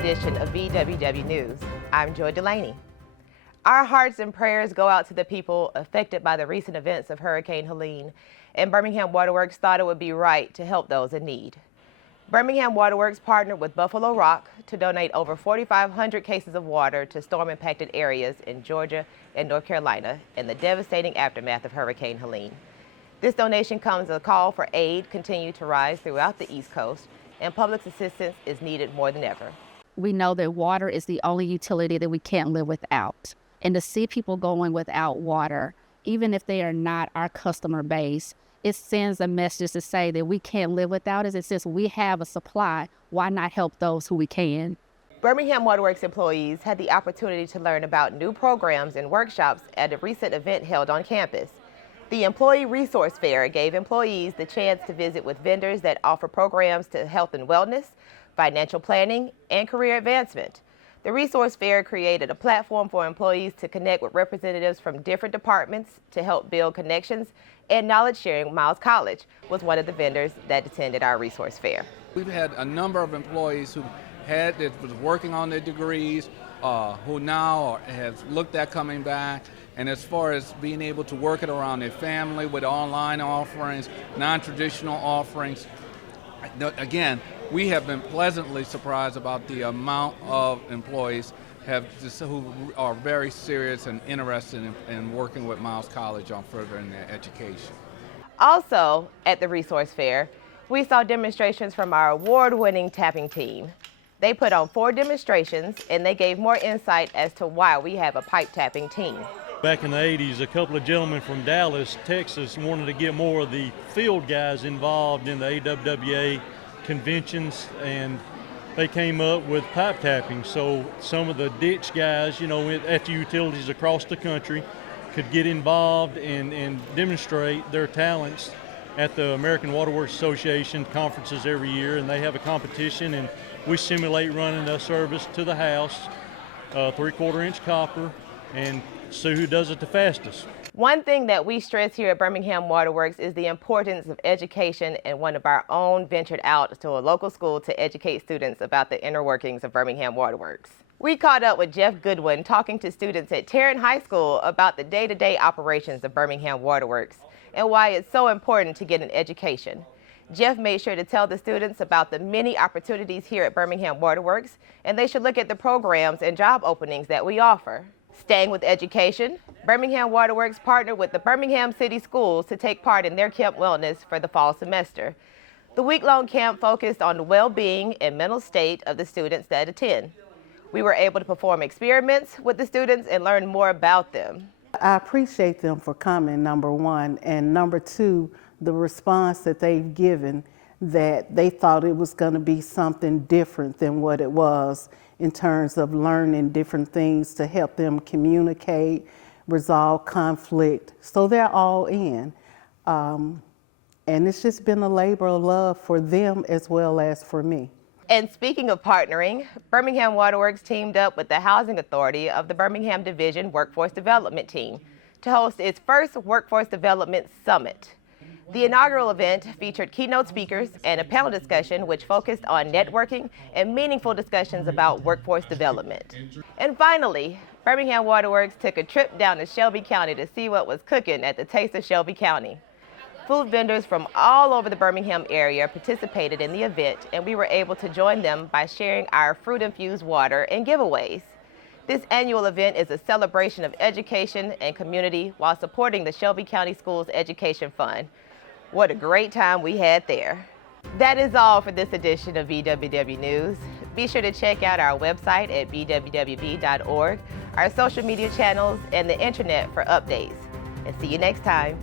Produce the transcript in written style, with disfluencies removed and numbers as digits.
edition of BWW News. I'm Joy Delaney. Our hearts and prayers go out to the people affected by the recent events of Hurricane Helene, and Birmingham Waterworks thought it would be right to help those in need. Birmingham Waterworks partnered with Buffalo Rock to donate over 4,500 cases of water to storm-impacted areas in Georgia and North Carolina in the devastating aftermath of Hurricane Helene. This donation comes as a call for aid continue to rise throughout the East Coast, and public assistance is needed more than ever. We know that water is the only utility that we can't live without. And to see people going without water, even if they are not our customer base, it sends a message to say that we can't live without it. It says we have a supply. Why not help those who we can? Birmingham Waterworks employees had the opportunity to learn about new programs and workshops at a recent event held on campus. The Employee Resource Fair gave employees the chance to visit with vendors that offer programs to health and wellness, financial planning, and career advancement. The Resource Fair created a platform for employees to connect with representatives from different departments to help build connections, and knowledge sharing. Miles College was one of the vendors that attended our Resource Fair. We've had a number of employees who was working on their degrees, who now have looked at coming back. And as far as being able to work it around their family with online offerings, non-traditional offerings, again, we have been pleasantly surprised about the amount of employees who are very serious and interested in working with Miles College on furthering their education. Also at the Resource Fair, we saw demonstrations from our award-winning tapping team. They put on 4 demonstrations, and they gave more insight as to why we have a pipe tapping team. Back in the 80s, a couple of gentlemen from Dallas, Texas, wanted to get more of the field guys involved in the AWWA conventions, and they came up with pipe tapping. So some of the ditch guys, at the utilities across the country could get involved and demonstrate their talents at the American Waterworks Association conferences every year, and they have a competition, and we simulate running a service to the house, 3/4 inch copper, and see who does it the fastest. One thing that we stress here at Birmingham Waterworks is the importance of education, and one of our own ventured out to a local school to educate students about the inner workings of Birmingham Waterworks. We caught up with Jeff Goodwin talking to students at Tarrant High School about the day-to-day operations of Birmingham Waterworks and why it's so important to get an education. Jeff made sure to tell the students about the many opportunities here at Birmingham Waterworks, and they should look at the programs and job openings that we offer. Staying with education, Birmingham Waterworks partnered with the Birmingham City Schools to take part in their Camp Wellness for the fall semester. The week-long camp focused on the well-being and mental state of the students that attend. We were able to perform experiments with the students and learn more about them. I appreciate them for coming, number one, and number two, the response that they've given, that they thought it was going to be something different than what it was in terms of learning different things to help them communicate, resolve conflict. So they're all in. And it's just been a labor of love for them as well as for me. And speaking of partnering, Birmingham Waterworks teamed up with the Housing Authority of the Birmingham Division Workforce Development Team to host its first Workforce Development Summit. The inaugural event featured keynote speakers and a panel discussion which focused on networking and meaningful discussions about workforce development. And finally, Birmingham Waterworks took a trip down to Shelby County to see what was cooking at the Taste of Shelby County. Food vendors from all over the Birmingham area participated in the event, and we were able to join them by sharing our fruit-infused water and giveaways. This annual event is a celebration of education and community while supporting the Shelby County Schools Education Fund. What a great time we had there. That is all for this edition of BWW News. Be sure to check out our website at bwwb.org, our social media channels, and the internet for updates. And see you next time.